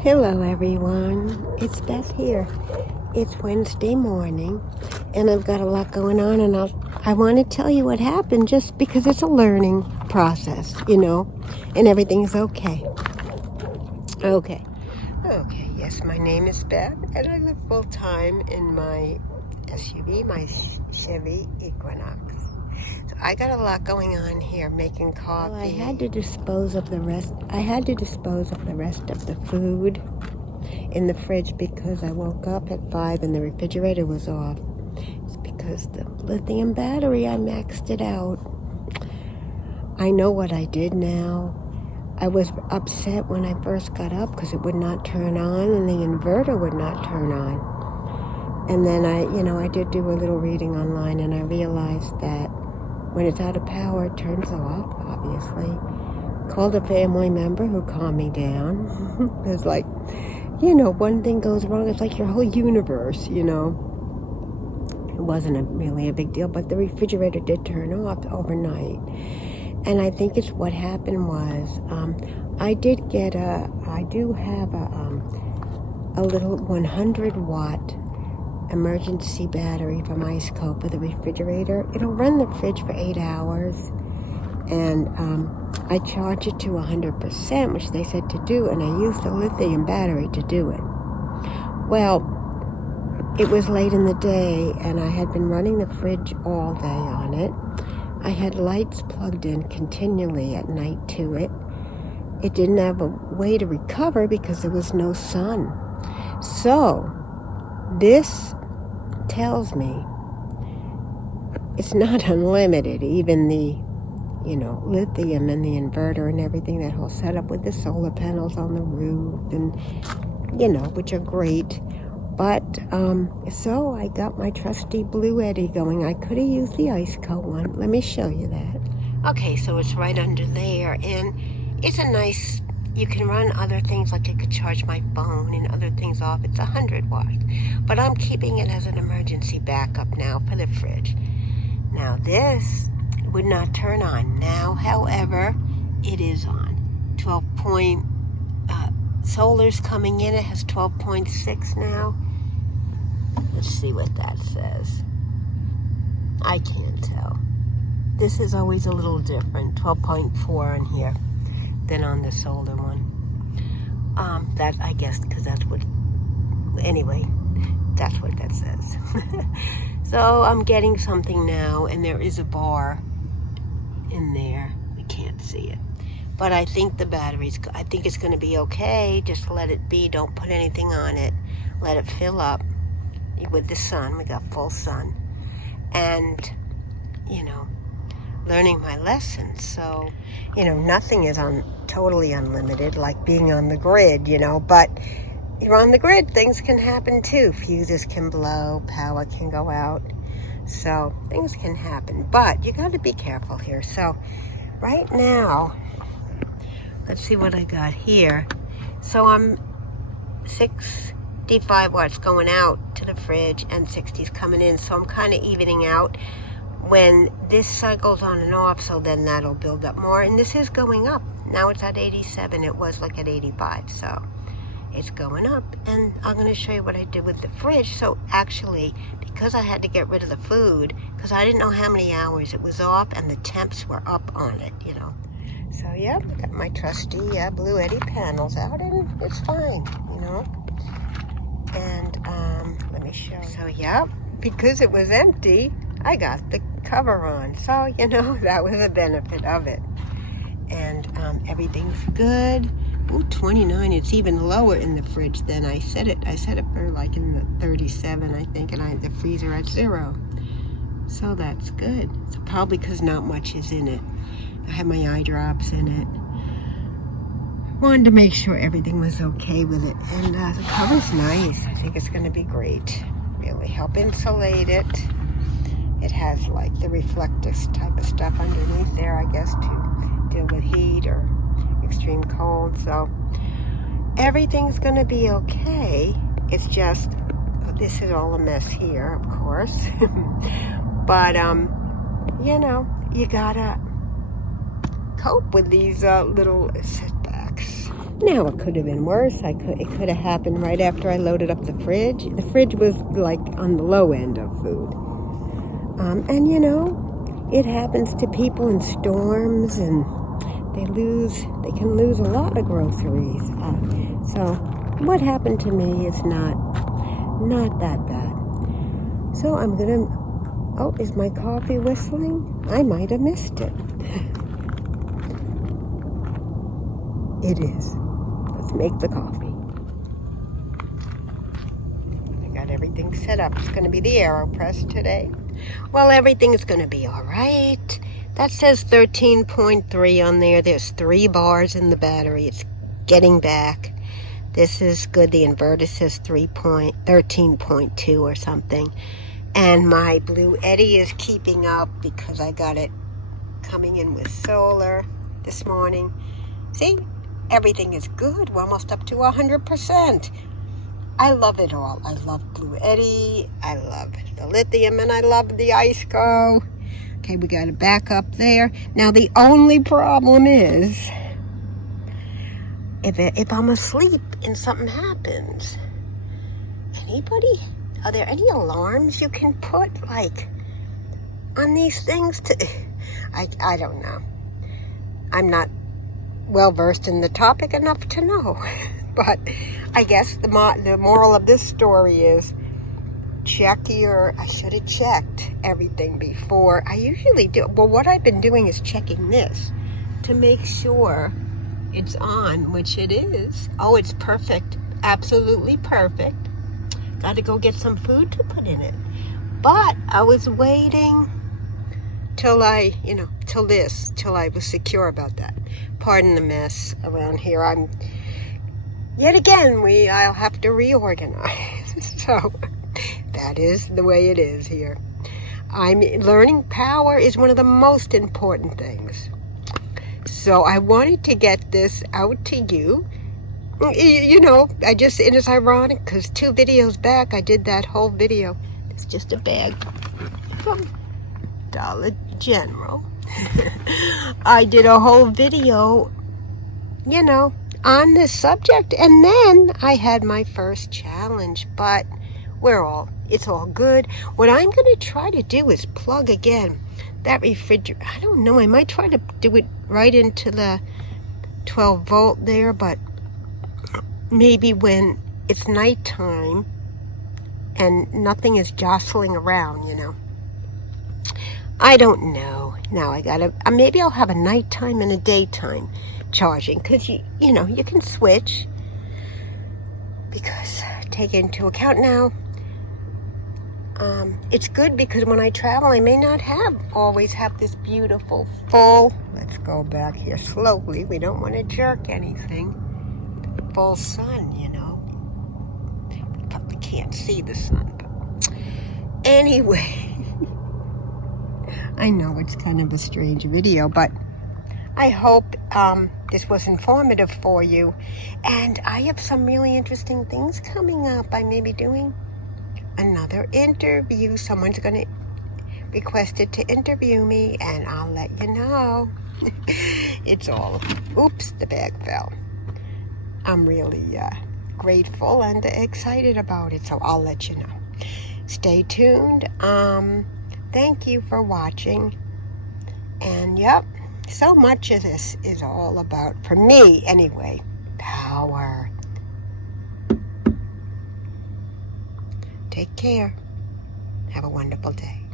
Hello everyone, it's Beth here. It's Wednesday morning and I've got a lot going on, and I want to tell you what happened just because it's a learning process, and everything's okay. Okay, yes, my name is Beth and I live full time in my SUV, my Chevy Equinox. So I got a lot going on here, making coffee. Well, I had to dispose of the rest of the food in the fridge because I woke up at 5 and the refrigerator was off. It's because the lithium battery, I maxed it out. I know what I did now. I was upset when I first got up because it would not turn on and the inverter would not turn on. And then I did do a little reading online and I realized that when it's out of power, it turns off, obviously. Called a family member who calmed me down. It was like, one thing goes wrong, it's like your whole universe, It wasn't really a big deal, but the refrigerator did turn off overnight. And I think it's what happened was, I do have a little 100-watt emergency battery from Ice Cold for the refrigerator. It'll run the fridge for 8 hours. And I charge it to 100%, which they said to do, and I used the lithium battery to do it. Well, it was late in the day, and I had been running the fridge all day on it. I had lights plugged in continually at night to it. It didn't have a way to recover because there was no sun. So, this tells me it's not unlimited, even the lithium and the inverter and everything, that whole setup with the solar panels on the roof and, which are great. But, so I got my trusty Blue Eddy going. I could have used the ice cold one. Let me show you that. Okay, so it's right under there, and it's a nice, you can run other things, like I could charge my phone and other things off. It's 100 watts. But I'm keeping it as an emergency backup now for the fridge. Now this would not turn on. Now, however, it is on. Solar's coming in. It has 12.6 now. Let's see what that says. I can't tell. This is always a little different. 12.4 on here than on the solar one. That, I guess, because that's what, anyway, that's what that says. So I'm getting something now, and there is a bar in there. We can't see it, but I think I think it's going to be okay. Just let it be. Don't put anything on it. Let it fill up with the sun. We got full sun, and learning my lessons. So nothing is totally unlimited, like being on the grid, but you're on the grid, things can happen too. Fuses can blow, power can go out. So things can happen, but you got to be careful here. So right now, let's see what I got here. So I'm 65 watts going out to the fridge and 60's coming in. So I'm kind of evening out when this cycles on and off. So then that'll build up more. And this is going up. Now it's at 87. It was like at 85. So it's going up, and I'm going to show you what I did with the fridge. So actually, because I had to get rid of the food, because I didn't know how many hours it was off, and the temps were up on it, So, yeah, I got my trusty Blue Eddy panels out, and it's fine, And, let me show you. So, yeah, because it was empty, I got the cover on. So, that was a benefit of it. And everything's good. Ooh, 29, it's even lower in the fridge than I set it. I set it for like in the 37, I think, and I had the freezer at 0. So that's good. It's probably because not much is in it. I have my eye drops in it. Wanted to make sure everything was okay with it. And the cover's nice. I think it's going to be great. Really help insulate it. It has like the reflective type of stuff underneath there, I guess, to deal with heat or extreme cold. So everything's gonna be okay. It's just, this is all a mess here, of course. But you gotta cope with these little setbacks. Now, it could have been worse. It could have happened right after I loaded up the fridge. The fridge was like on the low end of food. And you know, it happens to people in storms, and they can lose a lot of groceries. So what happened to me is not that bad. So I'm gonna, oh, is my coffee whistling? I might have missed it. It is. Let's make the coffee. I got everything set up. It's gonna be the AeroPress today. Well, everything is gonna be all right. That says 13.3 on there. There's 3 bars in the battery. It's getting back. This is good. The inverter says 13.2 or something. And my Blue Eddy is keeping up because I got it coming in with solar this morning. See, everything is good. We're almost up to 100%. I love it all. I love Blue Eddy. I love the Lithium, and I love the IceGo. Okay, we got a backup there. Now, the only problem is if I'm asleep and something happens. Are there any alarms you can put, like, on these things? I don't know. I'm not well versed in the topic enough to know. But I guess the moral of this story is I should have checked everything before. I usually do. Well, what I've been doing is checking this to make sure it's on, which it is. Oh, it's perfect. Absolutely perfect. Got to go get some food to put in it. But I was waiting till I was secure about that. Pardon the mess around here. I'll have to reorganize. So that is the way it is here. Learning power is one of the most important things. So I wanted to get this out to you. You know, it is ironic because 2 videos back, I did that whole video. It's just a bag from Dollar General. I did a whole video, you know, on this subject, and then I had my first challenge, but it's all good. What I'm going to try to do is plug again that refrigerator. I don't know, I might try to do it right into the 12 volt there, but maybe when it's nighttime and nothing is jostling around, you know. I don't know. Now maybe I'll have a nighttime and a daytime charging, because you can switch, because take into account now, it's good because when I travel, I may not always have this beautiful full, let's go back here slowly, we don't want to jerk anything, full sun, you know. We probably can't see the sun, but anyway, I know it's kind of a strange video, but I hope this was informative for you. And I have some really interesting things coming up. I may be doing another interview. Someone's going to request it to interview me, and I'll let you know. Oops, the bag fell. I'm really grateful and excited about it, so I'll let you know. Stay tuned. Thank you for watching. And yep, so much of this is all about, for me anyway, power. Take care. Have a wonderful day.